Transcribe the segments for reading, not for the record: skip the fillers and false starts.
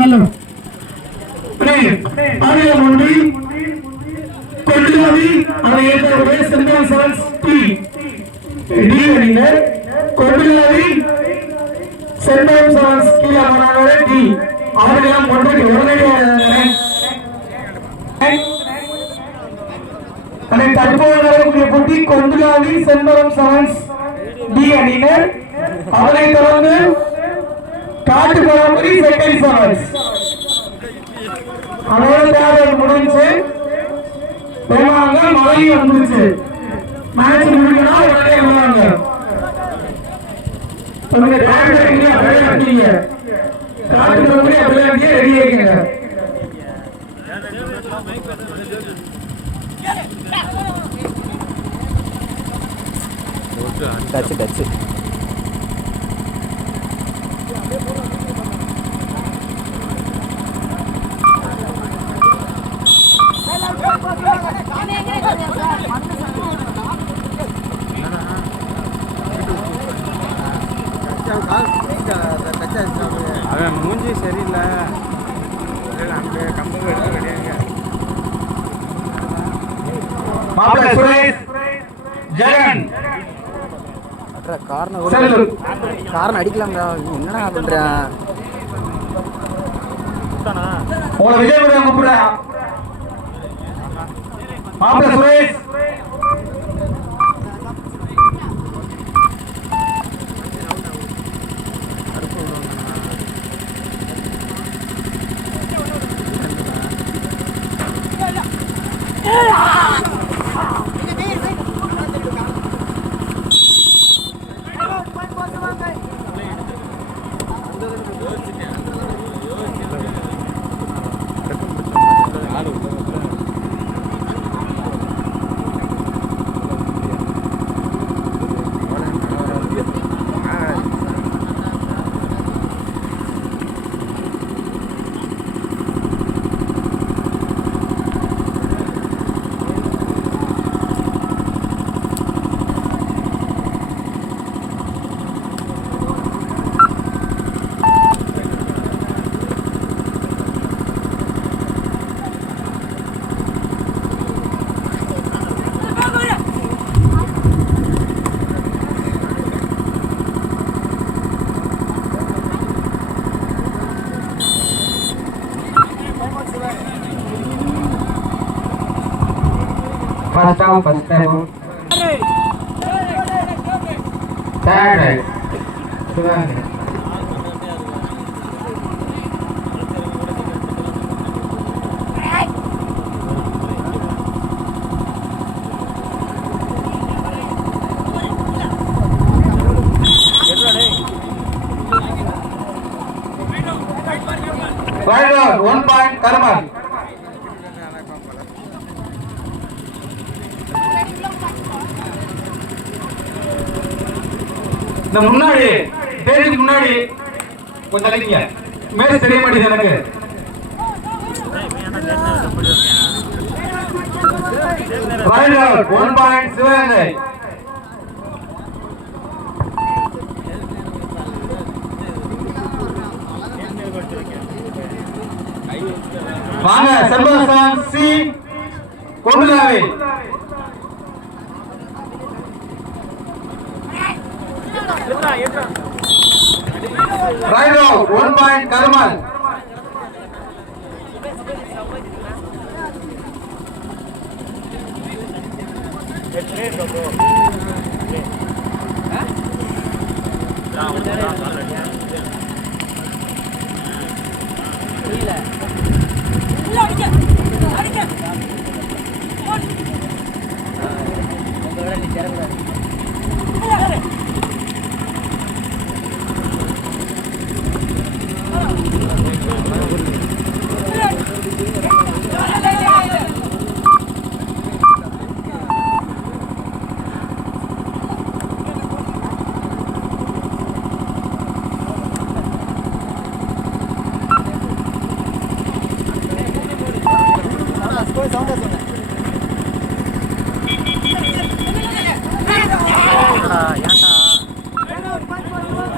Hello. Area Mundi, Kodulavi, Area West Central Sons T. D winner, Kodulavi, Central Sons Kila Manavare T. Area Mundi, and Tadpur Kodulavi, Central Sons D winner, Area காட்டு பரம்பரை second service அவரோட முடிஞ்சு போவாங்க மழை வந்துச்சு match முடிஞ்சா உடனே போவாங்க உங்க டைம் விளையாடுறீங்க காட்டு பரம்பரை விளையாடியே ரெடி ஆகிங்க டச் அவன் மூஞ்சி சரியில்லை அங்கே கம்பம் எடுத்து கிடையாங்க மாப்பிள்ளை சுரேஷ் ஜெகன் காரணம் அடிக்கலாம்டா என்னடா பண்றேன் உங்களை விஜய் கூப்பிட மாப்பிள்ளை Suresh First down, first step. Third right. Right out, 1 point, Karman. இந்த முன்னாடி ஸ்டேஜுக்கு முன்னாடி கொஞ்சம் தலைங்க மேலே தெரிய மாட்டேங்குது எனக்கு ரைட் அவுட் 1 பாயிண்ட் சிவகங்கை வாங்க சர்வசான் C கொண்டுலாவே Right out, 1 point, Karmal.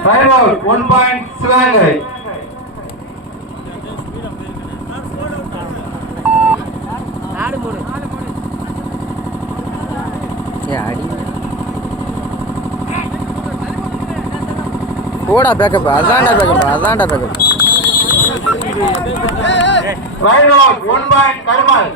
Time out, 1 point, Sivagay. அடி போடா பேக்கப் அதான்டா backup Time out, 1 point, Karmal.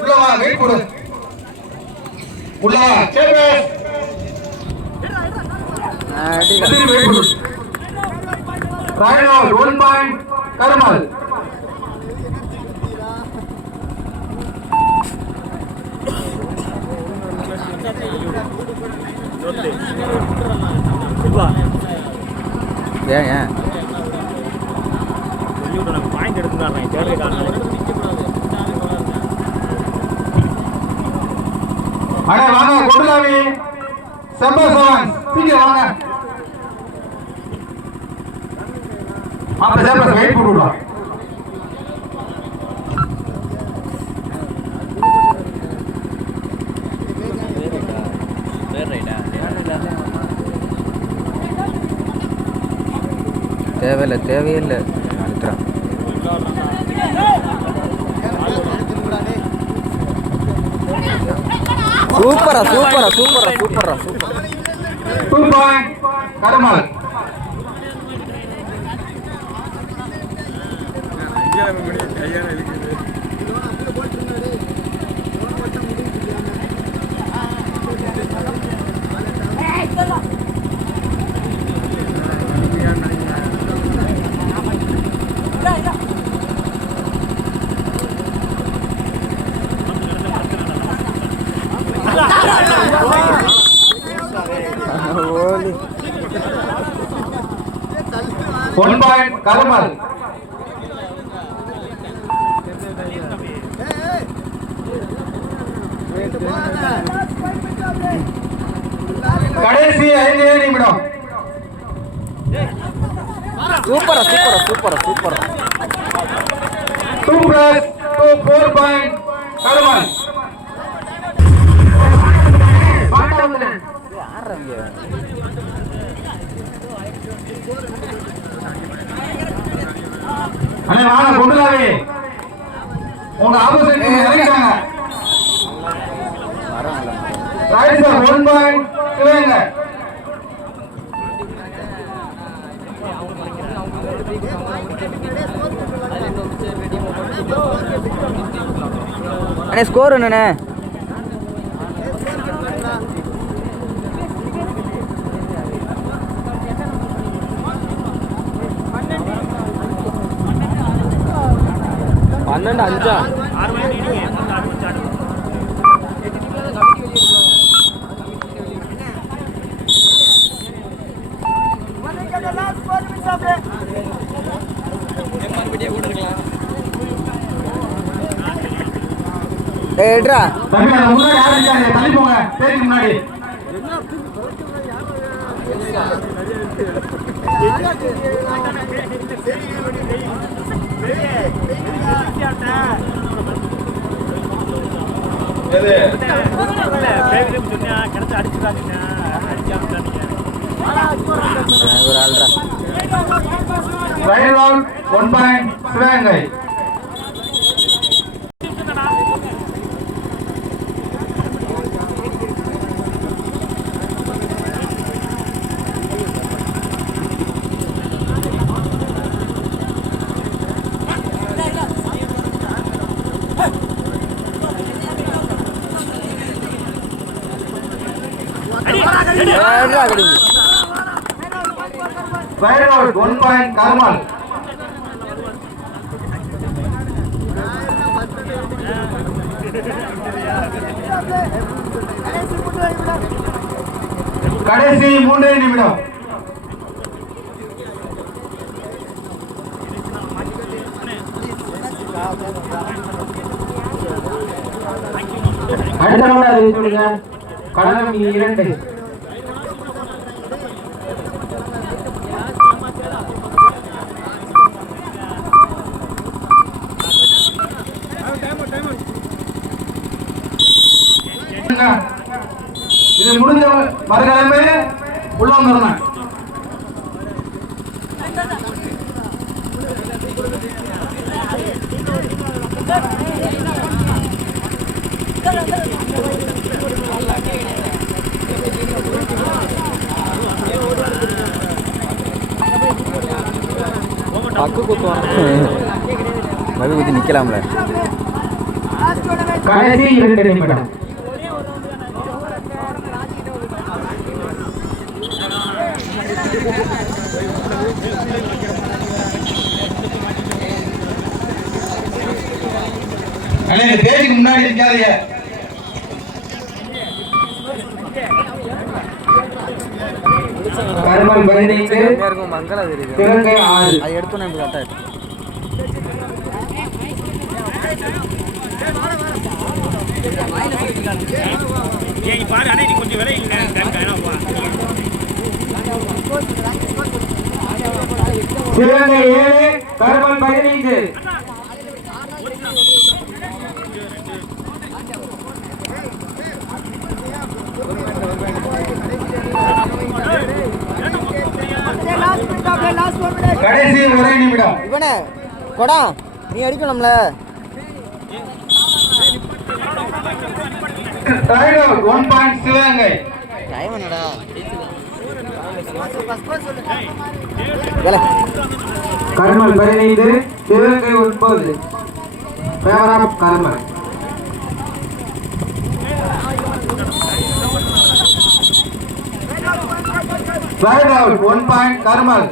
உள்ளவா வெயிட் கொடு உள்ளவா சேம்பர் வெயிட் கொடு ரைட் அவுட் 1 பாயிண்ட் கர்மல் ஏன் பாயிண்ட் எடுத்துறாங்க தேர்ட் காரணம் அடே வாங்க கொண்டுலாவி செம்பர் சவான் சீக்கிரம் வாங்க அப்ப செம்பர் வெயிட் போடுடா தேவையில்லை அடுத்துறான் சூப்பரா 2 பாயிண்ட் கர்மல் One point, Karmal. கடைசி 5 நிமிடம். சூப்பரா 2 plus 2 4 point, Karmal. அண்ணே வாங்க கொண்டுலாவே உங்க ஆப்போசிட் இறங்கிட்டாங்க ரைட் சார் 1 பாயிண்ட் சிவங்க அண்ணே ஸ்கோர் என்னண்ணே பன்னெண்டு அஞ்சா டேய் எடுறா. தம்பி அந்த முன்னாடி யார் இருக்காங்க தள்ளி போங்க ஸ்டேஜ் முன்னாடி. கிடச்சி அடிச்சுட்டாங்க ஒரு ஆள்ரா. Right round 1 point Sivaganga. எடுறா கடி. Right round 1 point Carmel. கடைசி 3 நிமிடம். அடுத்த ரவுண்ட் அது சொல்லுங்க. கடகம் 2. இது முடிஞ்ச மறுகிழமை உள்ள வந்துடணும். பக்கு குத்துவான். மகு குத்தி நிக்கலாம்ல. கடைசி 2 நிமிடம். அண்ணே பேஜுக்கு முன்னாடி நிக்காதீங்க. கர்மல் 15 இருக்கும் மங்கள தெரியுது. சிவகங்கை 6. அது எடுத்து நான் கரெக்டா. ஏய் பாரு அண்ணே நீ கொஞ்சம் விலை இல்லை சிவகங்கை 7 கர்மல் 15. கடைசி 1 நிமிடம். இவனே கொடா நீ அடிக்கணும்ல. Right out 1 point Sivaganga. Time என்னடா? Carmel 15 Sivaganga 9. Favour of Carmel. Right out 1 point கர்மல்.